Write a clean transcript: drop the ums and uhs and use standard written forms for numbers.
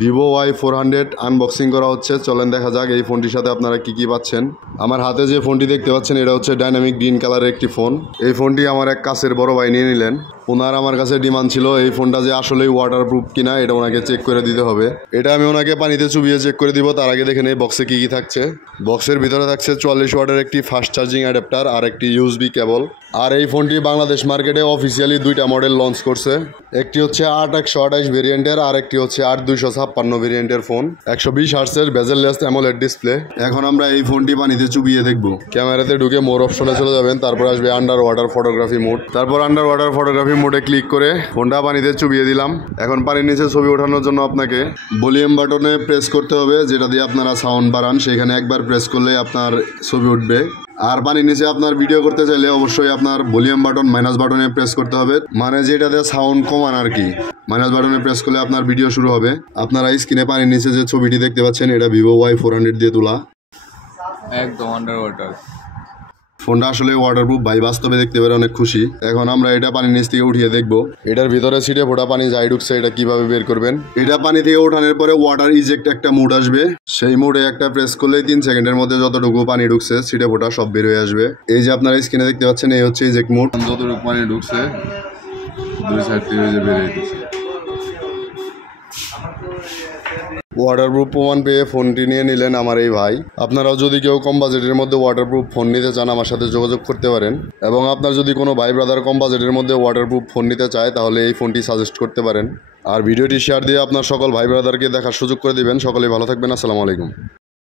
Vivo Y400 unboxing করা হচ্ছে। চলেন দেখা যাক এই ফোনটির সাথে আপনারা কি কি পাচ্ছেন। আমার হাতে যে ফোনটি দেখতে পাচ্ছেন এটা হচ্ছে ডাইনামিক গ্রিন কালারের একটি ফোন। এই ফোনটি আমার এক কাছের বড় ভাই নিয়ে নিলেন। ওনার আমার কাছে ডিমান্ড ছিল এই ফোনটা যে আসলেই ওয়াটারপ্রুফ কিনা এটা ওনাকে চেক করে দিতে হবে। এটা আমি ওনাকে পানিতে চুবিয়ে চেক করে দিব। তার আগে দেখেন এই বক্সে কি কি থাকছে। বক্সের ভিতরে থাকছে 44 ওয়াটের একটি ফাস্ট চার্জিং অ্যাডাপ্টার আর একটি USB কেবল। আর এই ফোনটি বাংলাদেশ মার্কেটে অফিসিয়ালি দুইটা মডেল লঞ্চ করছে। একটি হচ্ছে 8128 ভেরিয়েন্টের আর একটি হচ্ছে 8256 ভেরিয়েন্টের ফোন। 120 হার্টজের বেজেললেস অ্যামোলেড ডিসপ্লে। এখন আমরা এই ফোনটি পানিতে চুবিয়ে দেখব। ক্যামেরাতে ঢুকে মোর অপশনে চলে যাবেন, তারপর আসবে আন্ডার ওয়াটার ফটোগ্রাফি মোড। তারপর আন্ডার ওয়াটার ফটোগ্রাফি মোডে ক্লিক করে ফোনটা পানিতে চুবিয়ে দিলাম। এখন পানির নিচে ছবি ওঠানোর জন্য আপনাকে ভলিউম বাটনে প্রেস করতে হবে, যেটা দিয়ে আপনারা সাউন্ড বাড়ান। সেখানে একবার প্রেস করলে আপনার ছবি উঠবে। আর পানির নিচে আপনার ভিডিও করতে চাইলে অবশ্যই আপনার ভলিউম বাটন মাইনাস বাটনে প্রেস করতে হবে, মানে যেটাতে সাউন্ড কমান আর কি। মাইনাস বাটনে প্রেস করলে আপনার ভিডিও শুরু হবে। আপনারা স্ক্রিনে পানির নিচে যে ছবিটি দেখতে পাচ্ছেন এটা ভিভো Y400 দিয়ে তোলা। একদম আন্ডার ওয়াটার। ফোনটা আসলে ওয়াটারপ্রুফ ভাই, বাস্তবে দেখতে পেরে অনেক খুশি। এখন আমরা এটা পানির নিচ থেকে উঠিয়ে দেখবো এটার ভিতরে ছিটে ফোটা পানি যাই ঢুকছে এটা কিভাবে বের করবেন। এটা পানি থেকে ওঠানোর পরে ওয়াটার ইজেক্ট একটা মোড আসবে। সেই মোডে একটা প্রেস করলে 3 সেকেন্ডের মধ্যে যতটুকু পানি ঢুকছে ছিটে ফোটা সব বের হয়ে আসবে। এই যে আপনারা স্ক্রিনে দেখতে পাচ্ছেন এই হচ্ছে ইজেক্ট মোড। যতটুকু পানি ঢুকছে দুই সাইড থেকে বেরিয়ে গেছে। ওয়াটারপ্রুফ প্রমাণ পেয়ে ফোনটি নিয়ে নিলেন আমার এই ভাই। আপনারাও যদি কেউ কম বাজেটের মধ্যে ওয়াটারপ্রুফ ফোন নিতে চান আমার সাথে যোগাযোগ করতে পারেন। এবং আপনার যদি কোনো ভাই ব্রাদার কম বাজেটের মধ্যে ওয়াটারপ্রুফ ফোন নিতে চায় তাহলে এই ফোনটি সাজেস্ট করতে পারেন। আর ভিডিওটি শেয়ার দিয়ে আপনার সকল ভাই ব্রাদারকে দেখার সুযোগ করে দিবেন। সকলেই ভালো থাকবেন। আসসালামু আলাইকুম।